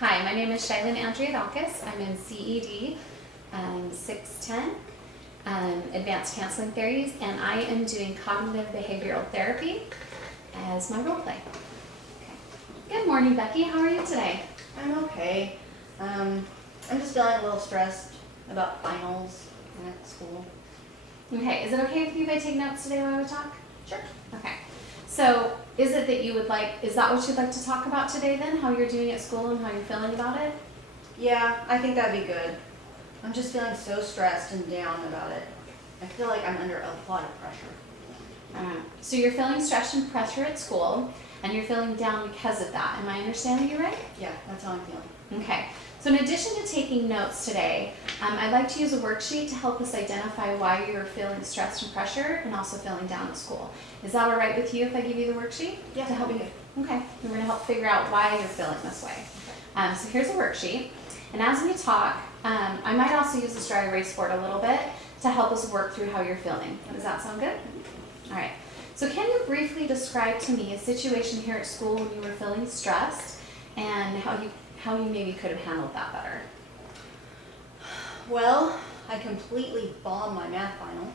Hi, my name is Chyelin Andreadakis. I'm in CED 610, Advanced Counseling Theories, and I am doing cognitive behavioral therapy as my role play. Okay. Good morning, Becky. How are you today? I'm okay. I'm just feeling a little stressed about finals and at school. Okay, is it okay with you if I take notes today while we talk? Sure. Okay. So, is it that you would like, is that what you'd like to talk about today then? How you're doing at school and how you're feeling about it? Yeah, I think that'd be good. I'm just feeling so stressed and down about it. I feel like I'm under a lot of pressure. So you're feeling stress and pressure at school, and you're feeling down because of that. Am I understanding you right? Yeah, that's how I'm feeling. Okay. So in addition to taking notes today, I'd like to use a worksheet to help us identify why you're feeling stressed and pressure and also feeling down at school. Is that all right with you if I give you the worksheet? Yeah, to help that'd you? Okay. We're going to help figure out why you're feeling this way. So here's a worksheet. And as we talk, I might also use this dry erase board a little bit to help us work through how you're feeling. Does that sound good? All right. So can you briefly describe to me a situation here at school when you were feeling stressed and how you maybe could have handled that better? Well, I completely bombed my math final.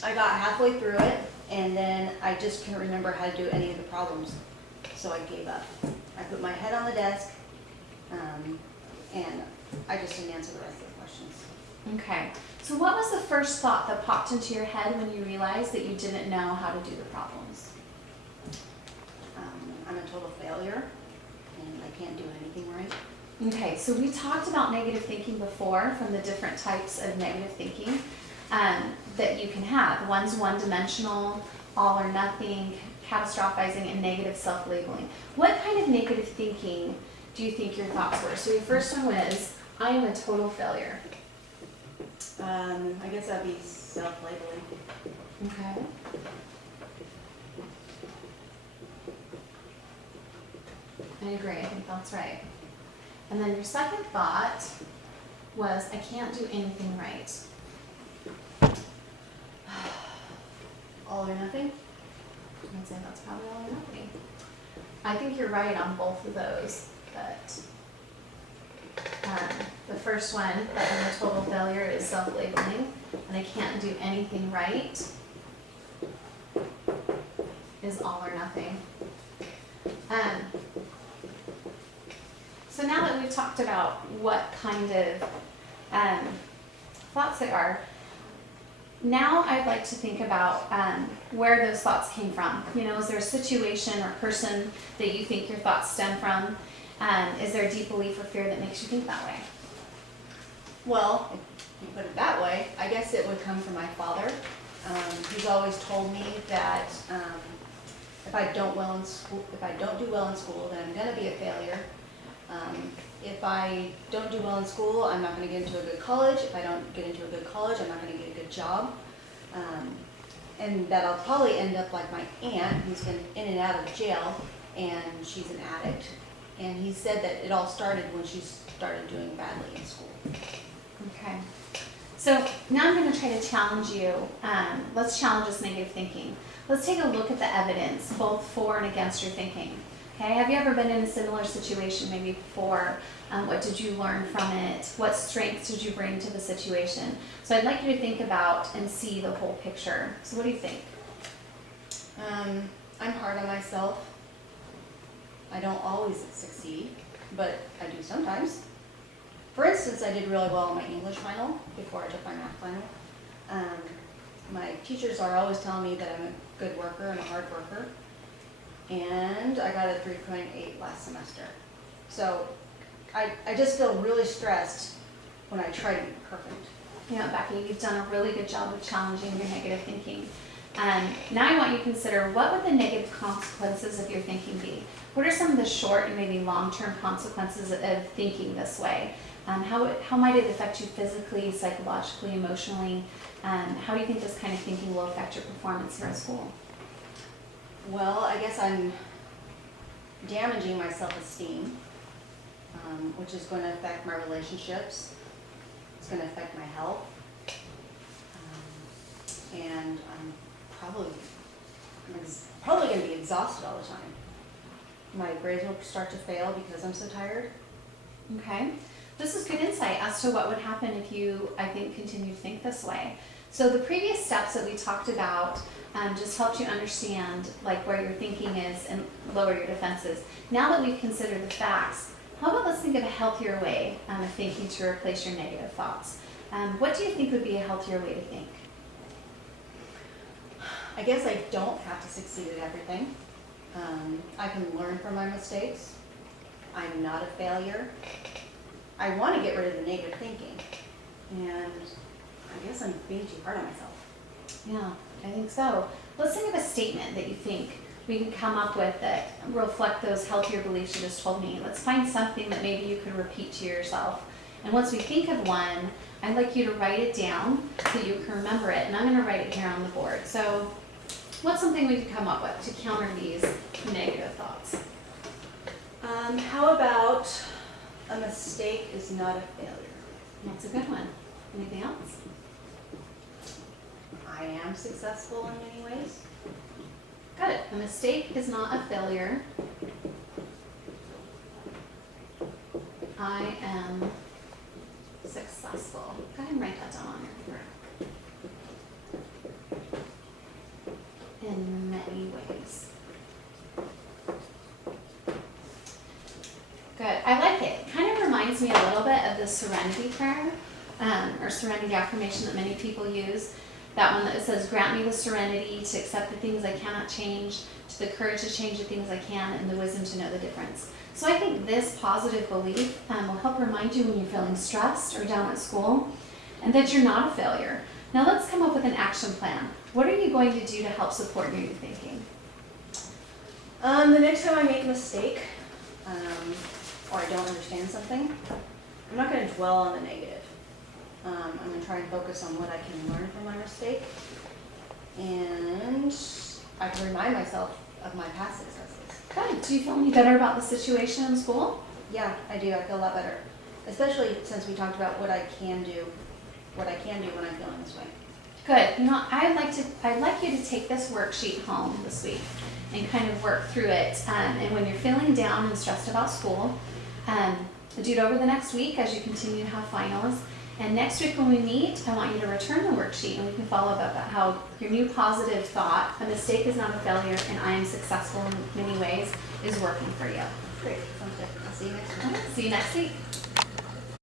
I got halfway through it, and then I just couldn't remember how to do any of the problems, so I gave up. I put my head on the desk, and I just didn't answer the rest of the questions. Okay. So what was the first thought that popped into your head when you realized that you didn't know how to do the problems? I'm a total failure, and I can't do anything right. Okay, so we talked about negative thinking before, from the different types of negative thinking that you can have. One's one-dimensional, all or nothing, catastrophizing, and negative self-labeling. What kind of negative thinking do you think your thoughts were? So your first one was, I am a total failure. I guess that'd be self-labeling. Okay. I agree, I think that's right. And then your second thought was, I can't do anything right. All or nothing? I'd say that's probably all or nothing. I think you're right on both of those, but the first one, that I'm a total failure, is self-labeling, and I can't do anything right is all or nothing. So now that we've talked about what kind of thoughts they are, now I'd like to think about where those thoughts came from. You know, is there a situation or person that you think your thoughts stem from? Is there a deep belief or fear that makes you think that way? Well, if you put it that way, I guess it would come from my father. He's always told me that if I don't do well in school, then I'm going to be a failure. If I don't do well in school, I'm not going to get into a good college. If I don't get into a good college, I'm not going to get a good job. And that I'll probably end up like my aunt, who's been in and out of jail, and she's an addict. And he said that it all started when she started doing badly in school. Okay. So now I'm going to try to challenge you. Let's challenge this negative thinking. Let's take a look at the evidence, both for and against your thinking. Okay, have you ever been in a similar situation maybe before? What did you learn from it? What strengths did you bring to the situation? So I'd like you to think about and see the whole picture. So what do you think? I'm hard on myself. I don't always succeed, but I do sometimes. For instance, I did really well on my English final before I took my math final. My teachers are always telling me that I'm a good worker and a hard worker. And I got a 3.8 last semester. So I just feel really stressed when I try to be perfect. You know, Becky, you've done a really good job of challenging your negative thinking. Now I want you to consider, what would the negative consequences of your thinking be? What are some of the short and maybe long-term consequences of thinking this way? How might it affect you physically, psychologically, emotionally? How do you think this kind of thinking will affect your performance here at school? Well, I guess I'm damaging my self-esteem, which is going to affect my relationships. It's going to affect my health. And I'm probably going to be exhausted all the time. my grades will start to fail because I'm so tired. Okay, this is good insight as to what would happen if you, I think, continue to think this way. So the previous steps that we talked about just helped you understand like where your thinking is and lower your defenses. Now that we've considered the facts, how about let's think of a healthier way of thinking to replace your negative thoughts. What do you think would be a healthier way to think? I guess I don't have to succeed at everything. I can learn from my mistakes. I'm not a failure. I want to get rid of the negative thinking. And I guess I'm being too hard on myself. Yeah, I think so. Let's think of a statement that you think we can come up with that reflect those healthier beliefs you just told me. Let's find something that maybe you could repeat to yourself. And once we think of one, I'd like you to write it down so you can remember it. And I'm going to write it here on the board. So what's something we could come up with to counter these negative thoughts? How about a mistake is not a failure? That's a good one. Anything else? I am successful in many ways. Good. A mistake is not a failure. I am successful. Go ahead and write that down on your paper. In many ways. Good. I like it. It kind of reminds me a little bit of the serenity prayer, or serenity affirmation that many people use. That one that says, grant me the serenity to accept the things I cannot change, to the courage to change the things I can, and the wisdom to know the difference. So I think this positive belief will help remind you when you're feeling stressed or down at school, and that you're not a failure. Now let's come up with an action plan. What are you going to do to help support your new thinking? The next time I make a mistake, or I don't understand something, I'm not going to dwell on the negative. I'm going to try and focus on what I can learn from my mistake, and I can remind myself of my past successes. Good. Do you feel any better about the situation in school? Yeah, I do. I feel a lot better, especially since we talked about what I can do when I'm feeling this way. Good. You know, I'd like you to take this worksheet home this week and kind of work through it. And when you're feeling down and stressed about school, do it over the next week as you continue to have finals. And next week when we meet, I want you to return the worksheet and we can follow up about how your new positive thought, a mistake is not a failure and I am successful in many ways, is working for you. Great. Sounds good. I'll see you next week. See you next week.